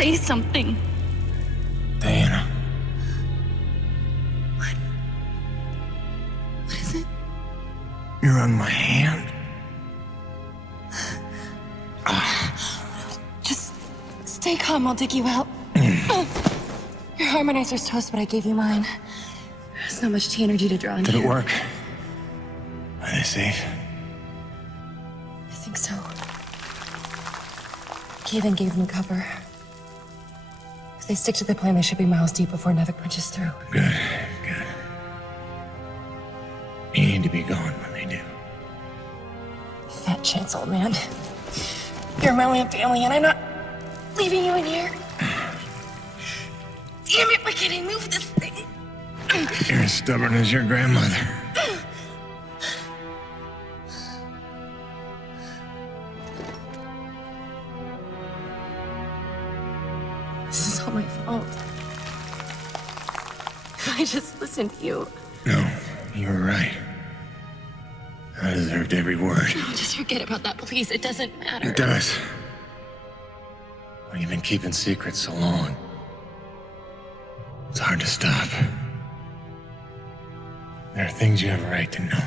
Say something. Diana. What? What is it? You're on my hand. Just stay calm, I'll dig you out. Your harmonizer's toast, but I gave you mine. There's not much T energy to draw on Did here. it work? Are they safe? I think so. Kaven gave them cover. If they stick to the plan, they should be miles deep before Nevik punches through. Good, good. You need to be gone when they do. Fat chance, old man. You're my only family, and I'm not leaving you in here. Damn it, why can't I move this thing? You're as stubborn as your grandmother. This is all my fault. If I just listened to you. No, you were right. I deserved every word. No, just forget about that, please. It doesn't matter. It does. When you've been keeping secrets so long, it's hard to stop. There are things you have a right to know.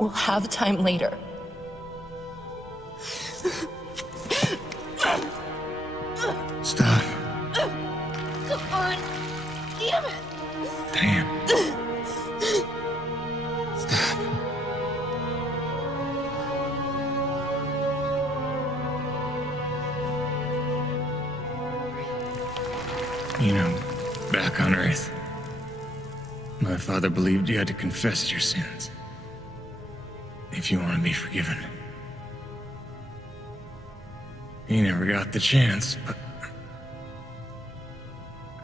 We'll have time later. Stop. Come on. Damn it. Damn. Stop. You know, back on Earth, my father believed you had to confess your sins if you want to be forgiven. He never got the chance, but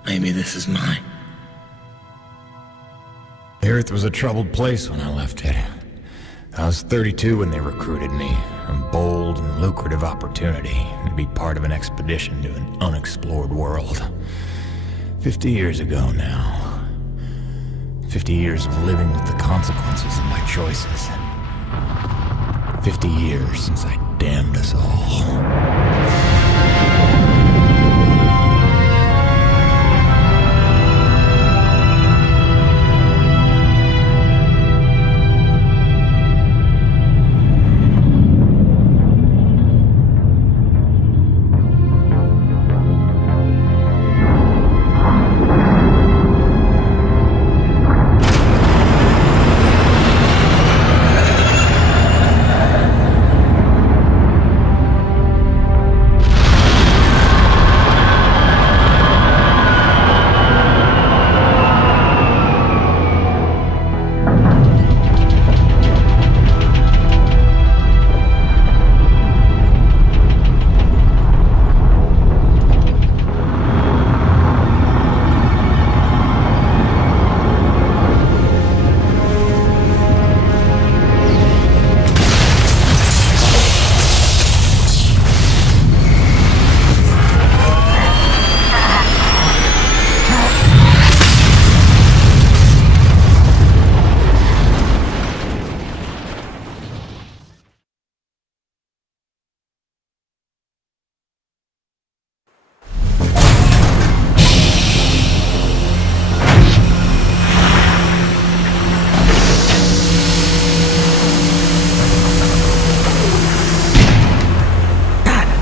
maybe this is mine. The Earth was a troubled place when I left it. I was 32 when they recruited me. A bold and lucrative opportunity to be part of an expedition to an unexplored world. 50 years ago now. 50 years of living with the consequences of my choices. 50 years since I damned us all.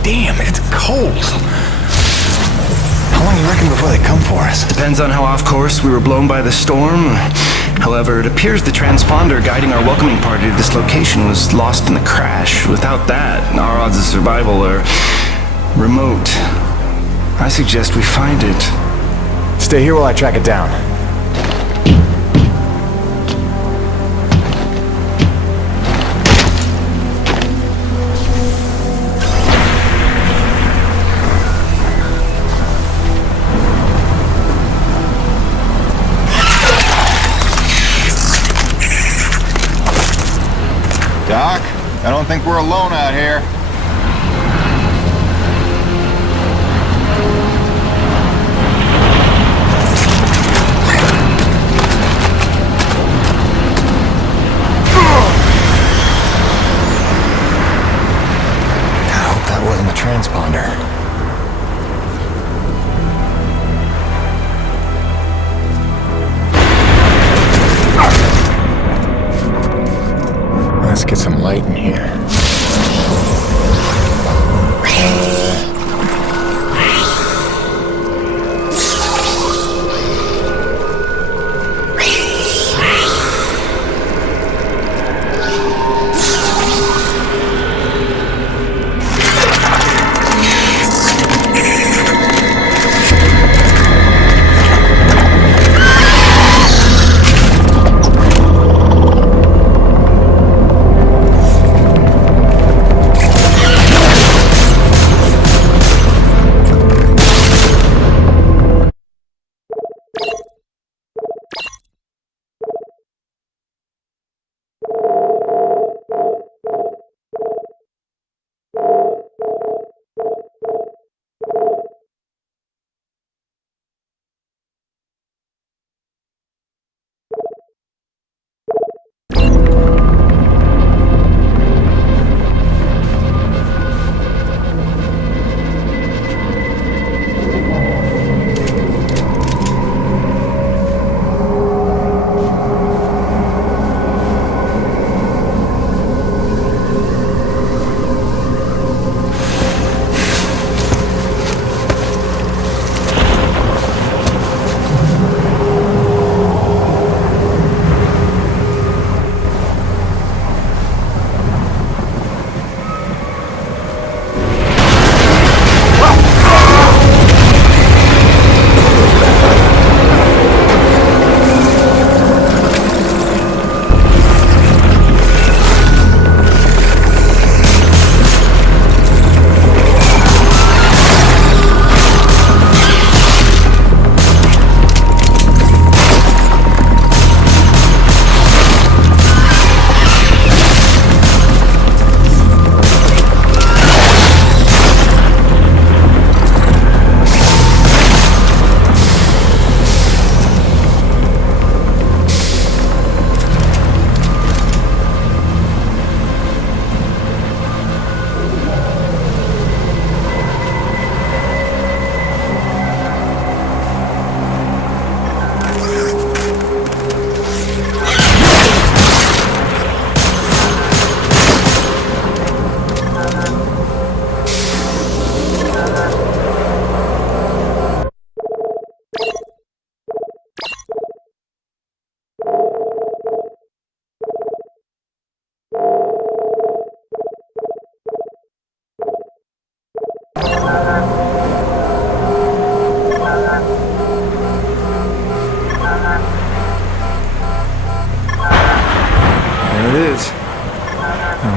Damn, it's cold. How long you reckon before they come for us? Depends on how off course we were blown by the storm. However, it appears the transponder guiding our welcoming party to this location was lost in the crash. Without that, our odds of survival are remote. I suggest we find it. Stay here while I track it down. Doc, I don't think we're alone out here. I hope that wasn't a transponder. light in here.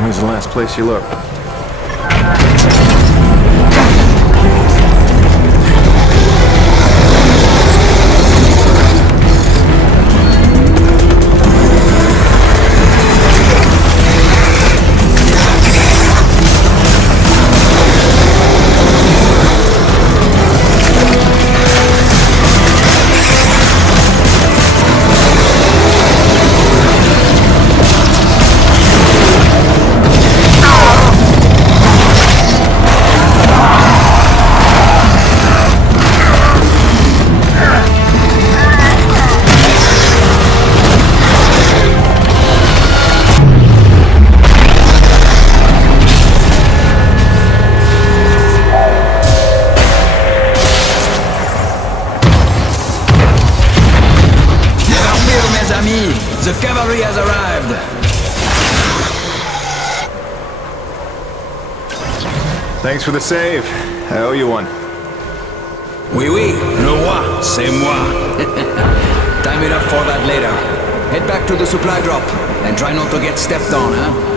Where's the last place you looked? The cavalry has arrived! Thanks for the save. I owe you one. Oui, oui, le roi, c'est moi. Time it up for that later. Head back to the supply drop and try not to get stepped on, huh?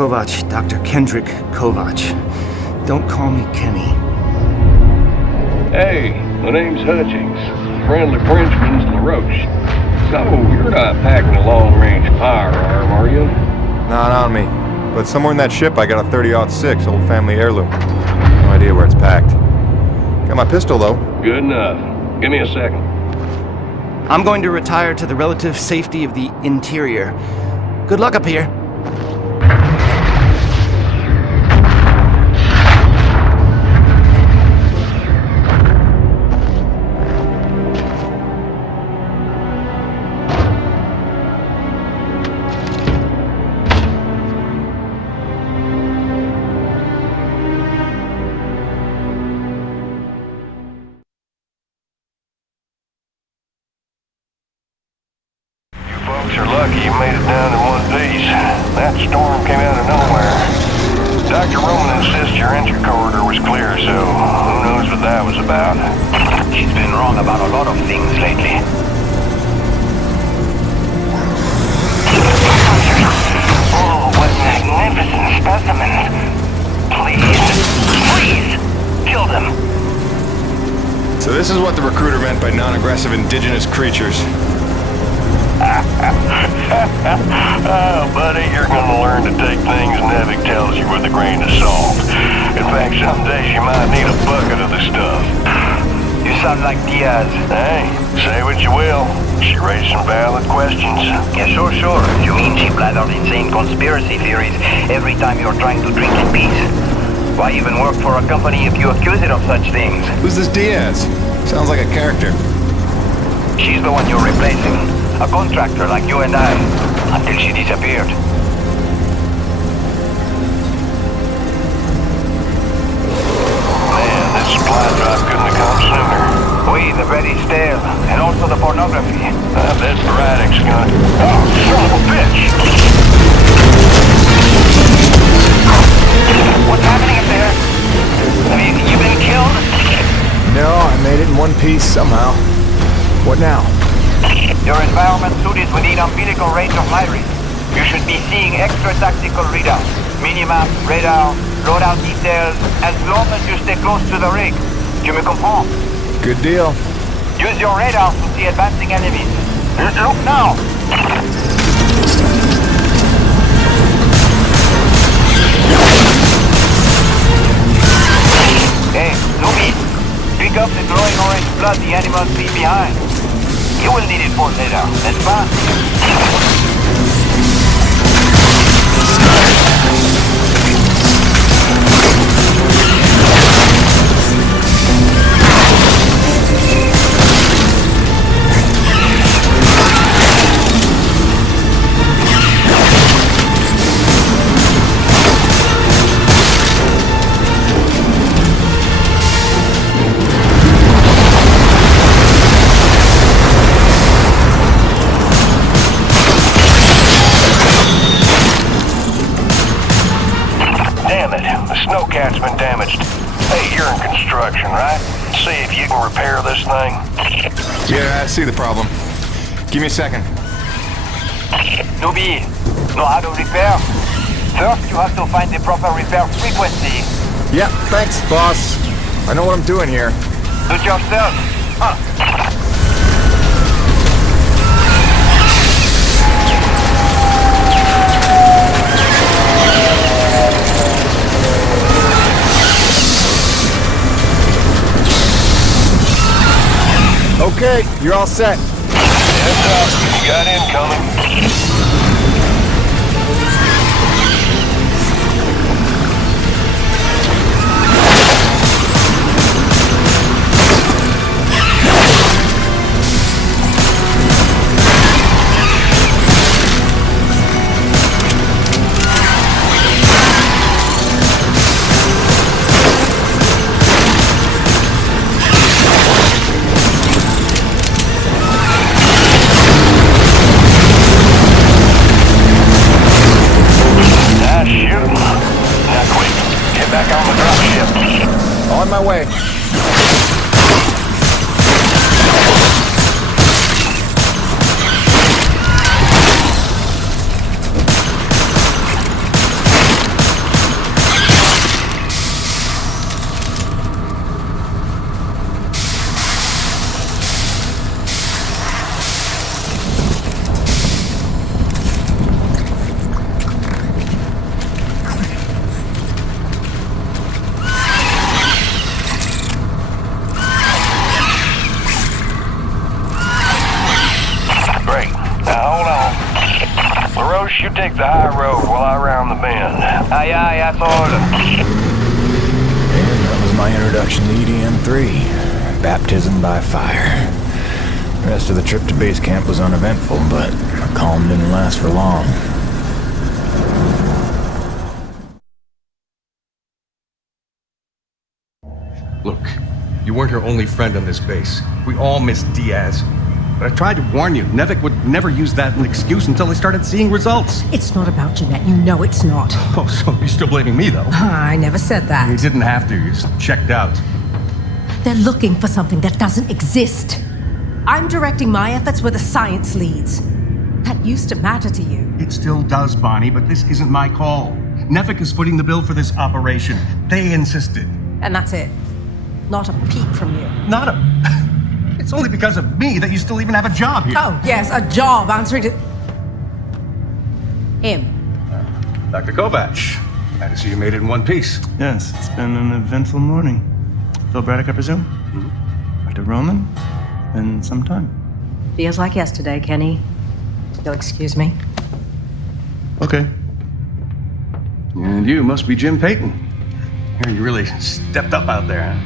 Kovac, Dr. Kendrick Kovac. Don't call me Kenny. Hey, my name's Hutchings. Friendly Frenchman's LaRoche. So, you're not packing a long-range firearm, are you? Not on me. But somewhere in that ship I got a 30-06 old family heirloom. No idea where it's packed. Got my pistol, though. Good enough. Give me a second. I'm going to retire to the relative safety of the interior. Good luck up here. made it down in one piece. That storm came out of nowhere. Dr. Roman insists your entry corridor was clear, so who knows what that was about. She's been wrong about a lot of things lately. Oh, what magnificent specimens. Please, kill them. So this is what the recruiter meant by non-aggressive indigenous creatures. Oh, buddy, you're gonna learn to take things Nevik tells you with a grain of salt. In fact, some days you might need a bucket of the stuff. You sound like Diaz. Hey, say what you will. She raised some valid questions. Yeah, sure. You mean she blathered insane conspiracy theories every time you're trying to drink in peace? Why even work for a company if you accuse it of such things? Who's this Diaz? Sounds like a character. She's the one you're replacing. A contractor like you and I. Until she disappeared. Man, this supply drop couldn't have come sooner. Oui, the bread is stale. And also the pornography. I bet Braddock's gonna... Oh, son of a bitch! What's happening up there? Have you been killed? No, I made it in one piece somehow. What now? Your environment suit is within umbilical range of my read. You should be seeing extra tactical readouts. Minimap, radar, loadout details, as long as you stay close to the rig. Tu me comprends? Good deal. Use your radar to see advancing enemies. Look now! Hey, Nubi, pick up the glowing orange blood the animals leave behind. You will need it for later, n'est-ce pas? Snowcat's been damaged. Hey, you're in construction, right? See if you can repair this thing. Yeah, I see the problem. Give me a second. Nubi, know how to repair? First, you have to find the proper repair frequency. Yeah, thanks, boss. I know what I'm doing here. Do it yourself. Okay, you're all set. Heads up, you got incoming. On my way. You take the high road while I round the bend. Aye, asshole. And that was my introduction to EDM-3. Baptism by fire. The rest of the trip to base camp was uneventful, but the calm didn't last for long. Look, you weren't her only friend on this base. We all miss Diaz. But I tried to warn you. Nevik would never use that as an excuse until they started seeing results. It's not about Jeanette. You know it's not. Oh, so you're still blaming me, though? I never said that. You didn't have to. You just checked out. They're looking for something that doesn't exist. I'm directing my efforts where the science leads. That used to matter to you. It still does, Bonnie, but this isn't my call. Nevik is footing the bill for this operation. They insisted. And that's it. Not a peep from you. Not a... It's only because of me that you still even have a job here. Oh, yes, a job answering to... him. Dr. Kovac, glad to see you made it in one piece. Yes, it's been an eventful morning. Phil Braddock, I presume? Mm-hmm. Dr. Roman? Been some time. Feels like yesterday, Kenny. You'll excuse me. Okay. And you must be Jim Payton. Here, you really stepped up out there, huh?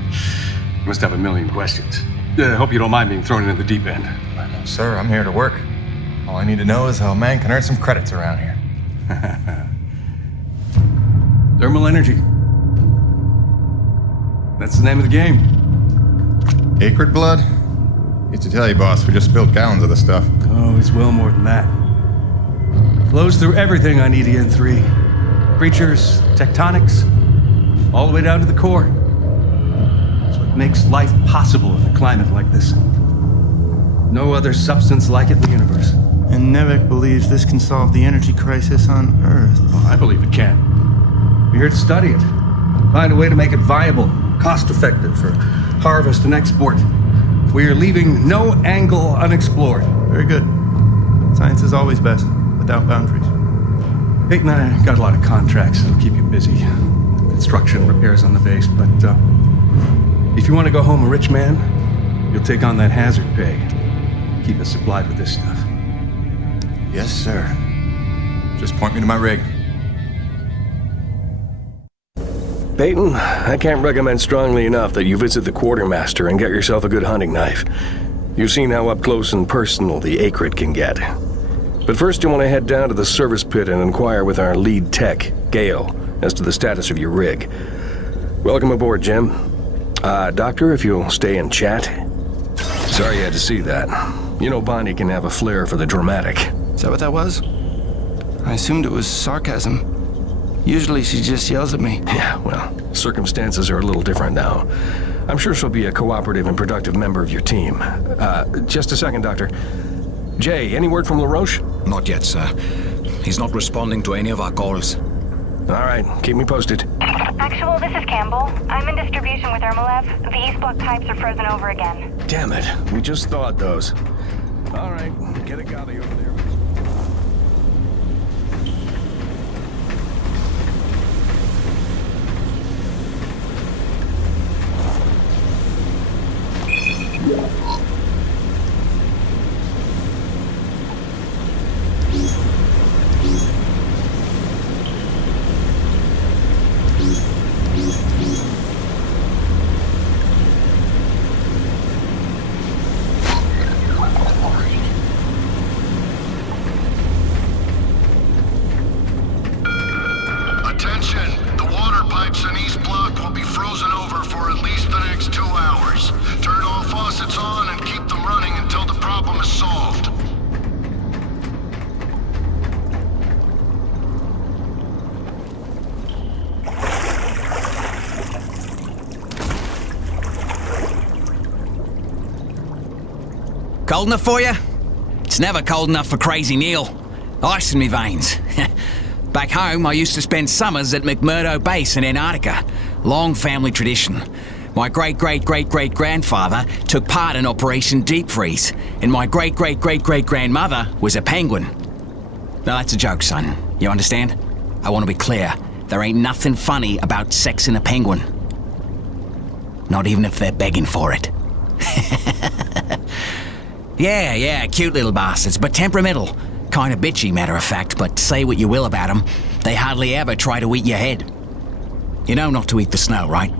You must have a million questions. I hope you don't mind being thrown into the deep end. Sir, I'm here to work. All I need to know is how a man can earn some credits around here. Thermal energy. That's the name of the game. Acrid blood? Used to tell you, boss, we just spilled gallons of the stuff. Oh, it's well more than that. Flows through everything on EDN3. Creatures, tectonics, all the way down to the core. It's what makes life possible in a climate like this. No other substance like it in the universe. And Nevik believes this can solve the energy crisis on Earth. Oh, I believe it can. We're here to study it. Find a way to make it viable, cost-effective for harvest and export. We are leaving no angle unexplored. Very good. Science is always best, without boundaries. Peyton and I got a lot of contracts that'll keep you busy. Construction, repairs on the base, but if you want to go home a rich man, you'll take on that hazard pay. Keep us supplied with this stuff. Yes, sir. Just point me to my rig. Peyton, I can't recommend strongly enough that you visit the quartermaster and get yourself a good hunting knife. You've seen how up close and personal the acrid can get. But first you want to head down to the service pit and inquire with our lead tech, Gale, as to the status of your rig. Welcome aboard, Jim. Doctor, if you'll stay and chat. Sorry you had to see that. You know Bonnie can have a flair for the dramatic. Is that what that was? I assumed it was sarcasm. Usually she just yells at me. Yeah, well, circumstances are a little different now. I'm sure she'll be a cooperative and productive member of your team. Just a second, Doctor. Jay, any word from LaRoche? Not yet, sir. He's not responding to any of our calls. All right, keep me posted. Actual, this is Campbell. I'm in distribution with Ermolev. The East Block pipes are frozen over again. Damn it, we just thawed those. All right, get a copy over there. Cold enough for you? It's never cold enough for Crazy Neil. Ice in me veins. Back home, I used to spend summers at McMurdo Base in Antarctica. Long family tradition. My great-great-great-great-grandfather took part in Operation Deep Freeze, and my great-great-great-great-grandmother was a penguin. No, that's a joke, son. You understand? I want to be clear. There ain't nothing funny about sexing a penguin. Not even if they're begging for it. Yeah, cute little bastards, but temperamental. Kind of bitchy, matter of fact, but say what you will about them, they hardly ever try to eat your head. You know not to eat the snow, right?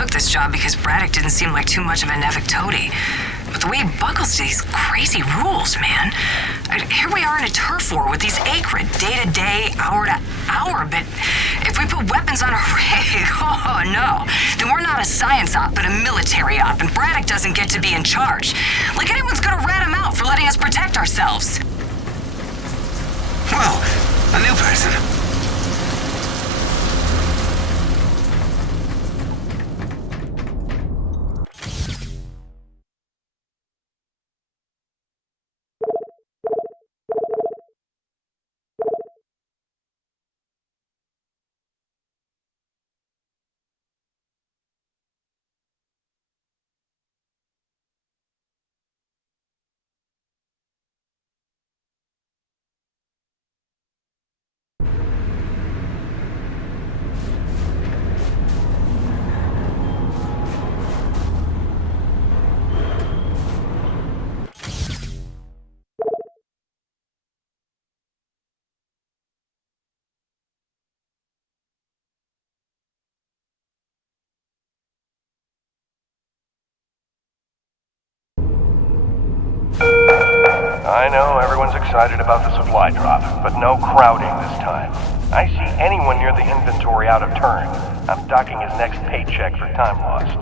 took this job because Braddock didn't seem like too much of a Nevik toady. But the way he buckles to these crazy rules, man. Here we are in a turf war with these acrid, day to day, hour to hour, but if we put weapons on a rig, oh no, then we're not a science op, but a military op, and Braddock doesn't get to be in charge. Like anyone's gonna rat him out for letting us protect ourselves. Well, a new person. I know everyone's excited about the supply drop, but no crowding this time. I see anyone near the inventory out of turn. I'm docking his next paycheck for time lost.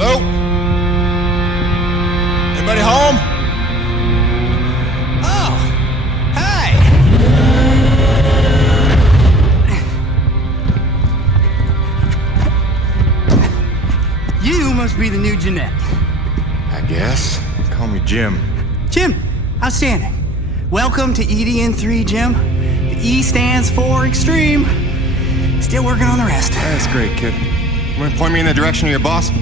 Hello? Anybody home? Oh, hey! You must be the new Jeanette. I guess. Call me Jim. Jim, outstanding. Welcome to EDN3, Jim. The E stands for extreme. Still working on the rest. That's great, kid. You want to point me in the direction of your boss?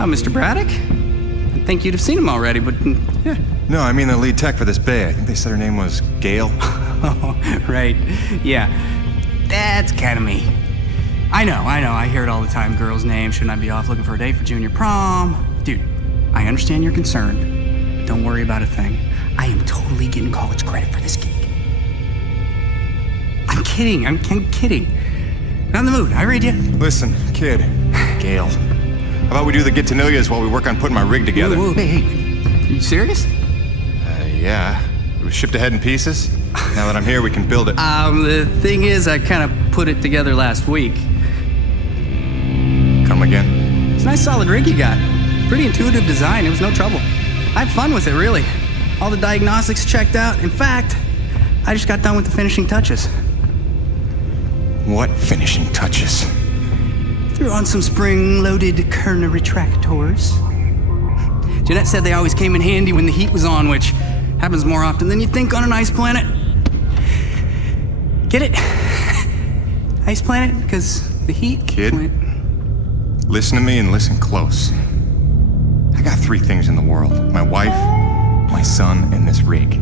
Oh, Mr. Braddock? I think you'd have seen him already, but yeah. No, I mean the lead tech for this bay. I think they said her name was Gail. Oh, right. Yeah. That's kind of me. I know. I hear it all the time. Girl's name. Shouldn't I be off looking for a date for junior prom? Dude, I understand you're concerned. But don't worry about a thing. I am totally getting college credit for this gig. I'm kidding. I'm kidding. Not in the mood. I read you. Listen, kid. Gail. How about we do the get-to-know-yous while we work on putting my rig together? Whoa, hey. Are you serious? Yeah. It was shipped ahead in pieces. Now that I'm here, we can build it. The thing is, I kind of put it together last week. Come again? It's a nice solid rig you got. Pretty intuitive design. It was no trouble. I had fun with it, really. All the diagnostics checked out. In fact, I just got done with the finishing touches. What finishing touches? Threw on some spring-loaded Kerner retractors. Jeanette said they always came in handy when the heat was on, which happens more often than you think on an ice planet. Get it? Ice planet? Because the heat... Kid, listen to me and listen close. I got 3 things in the world. My wife, my son, and this rig.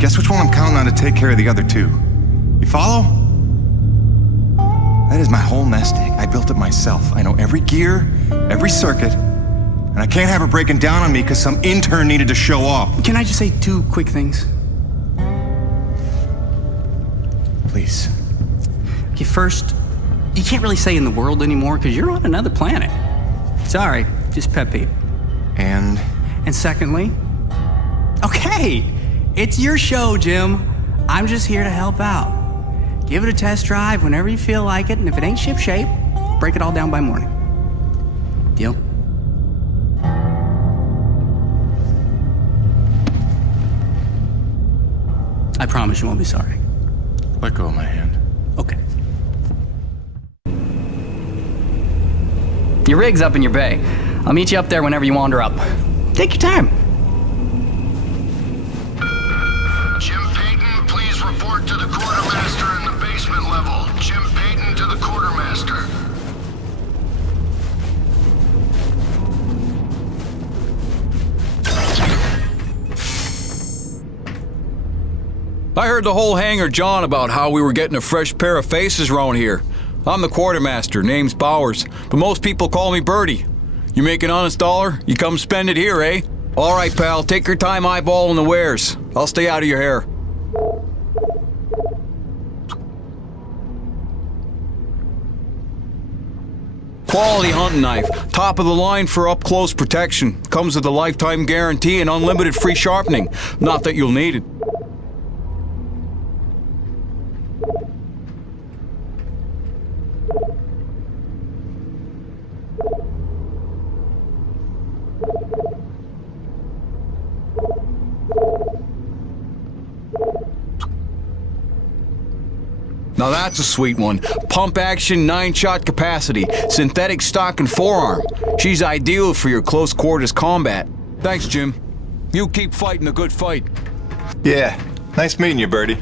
Guess which one I'm counting on to take care of the other 2? You follow? That is my whole nest egg. I built it myself. I know every gear, every circuit, and I can't have her breaking down on me because some intern needed to show off. Can I just say 2 quick things? Please. Okay, first, you can't really say in the world anymore because you're on another planet. Sorry, just pet peeve. And secondly, okay, it's your show, Jim. I'm just here to help out. Give it a test drive whenever you feel like it, and if it ain't shipshape, break it all down by morning. Deal? I promise you won't be sorry. Let go of my hand. Okay. Your rig's up in your bay. I'll meet you up there whenever you wander up. Take your time. Jim Payton, please report to the quartermaster in the basement level. Jim Payton to the quartermaster. I heard the whole hangar John about how we were getting a fresh pair of faces around here. I'm the quartermaster, name's Bowers, but most people call me Birdie. You make an honest dollar, you come spend it here, eh? All right, pal, take your time eyeballing the wares. I'll stay out of your hair. Quality hunting knife, top of the line for up-close protection. Comes with a lifetime guarantee and unlimited free sharpening. Not that you'll need it. Now that's a sweet one. Pump action, 9-shot capacity, synthetic stock and forearm. She's ideal for your close quarters combat. Thanks, Jim. You keep fighting the good fight. Yeah, nice meeting you, Birdie.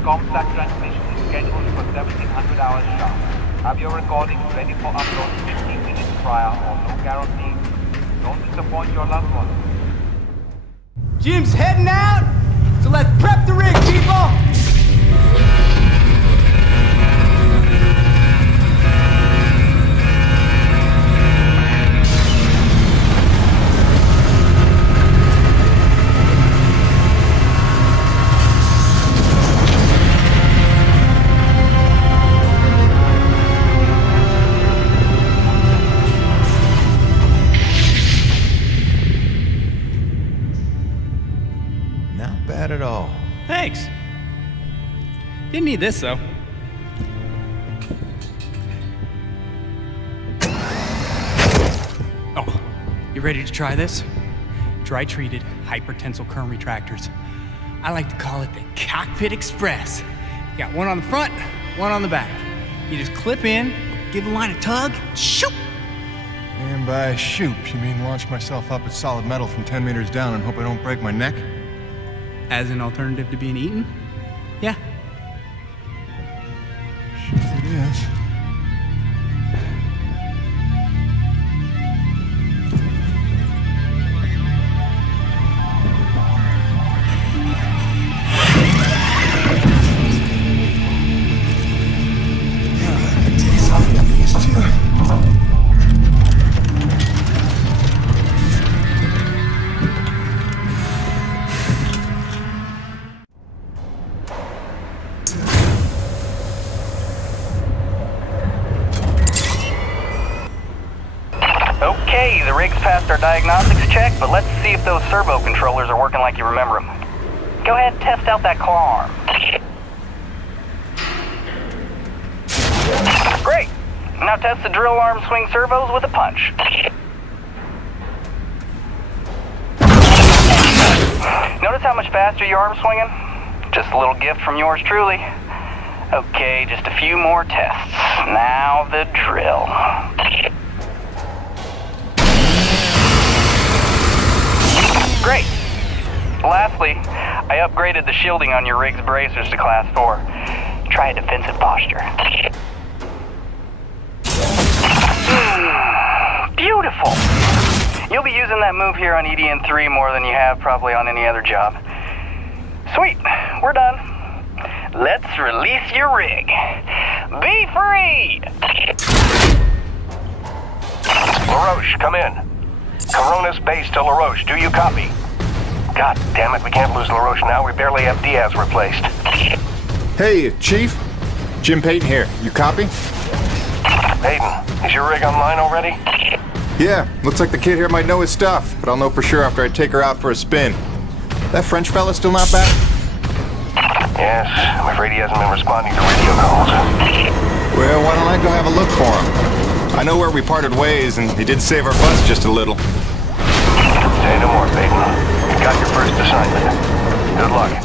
ComSat transmission is scheduled for 1700 hours sharp. Have your recordings ready for upload 15 minutes prior or no guarantee. Don't disappoint your loved ones. Jim's heading out, so let's prep the rig, people! Not bad at all. Thanks. Didn't need this, though. Oh, you ready to try this? Dry-treated hypertensile current retractors. I like to call it the Cockpit Express. You got one on the front, one on the back. You just clip in, give the line a tug, shoot! And by shoot, you mean launch myself up at solid metal from 10 meters down and hope I don't break my neck? As an alternative to being eaten? Yeah. Sure it is. Okay, the rig's passed our diagnostics check, but let's see if those servo controllers are working like you remember them. Go ahead and test out that claw arm. Great. Now test the drill arm swing servos with a punch. Notice how much faster your arm's swinging? Just a little gift from yours truly. Okay, just a few more tests. Now the drill. Great. Lastly, I upgraded the shielding on your rig's bracers to Class 4. Try a defensive posture. Beautiful. You'll be using that move here on EDN3 more than you have probably on any other job. Sweet, we're done. Let's release your rig. Be free! LaRoche, come in. Coronas base to LaRoche, do you copy? God damn it, we can't lose LaRoche now. We barely have Diaz replaced. Hey, Chief. Jim Payton here. You copy? Payton, is your rig online already? Yeah, looks like the kid here might know his stuff, but I'll know for sure after I take her out for a spin. That French fella still not back? Yes, I'm afraid he hasn't been responding to radio calls. Well, why don't I go have a look for him? I know where we parted ways, and he did save our bus just a little. Say no more, Peyton. You got your first assignment. Good luck.